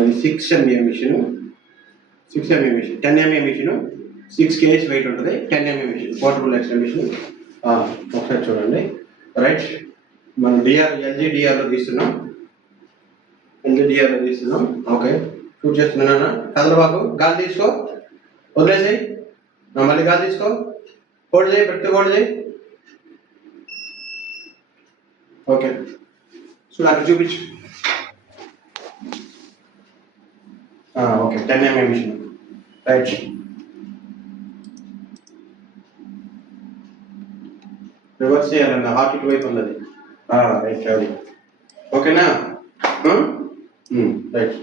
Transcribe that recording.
ఇది 6 mm machine, 6 mm machine, 10 mm machine, 6 kg weight ఉంటుంది. 10 mm machine, portable ఎక్స్టెల్ machine. ఒకసారి చూడండి. రైట్, మనం ఎల్జీ డిఆర్లో తీస్తున్నాం. ఓకే, షూట్ చేస్తున్నానా? కదలబాబు, గాలి తీసుకో, వదిలేసాయి. మళ్ళీ గాలి తీసుకో, హోల్డ్ చేయి, పెట్టి హోల్డ్ చేయి. ఓకే, చూడు అక్కడ చూపించు. Okay, 10 mm machine. Right, reverse చేయాలన్న, హార్ట్ ఇటువైపు ఉన్నది. రైట్, అది ఓకేనా? రైట్.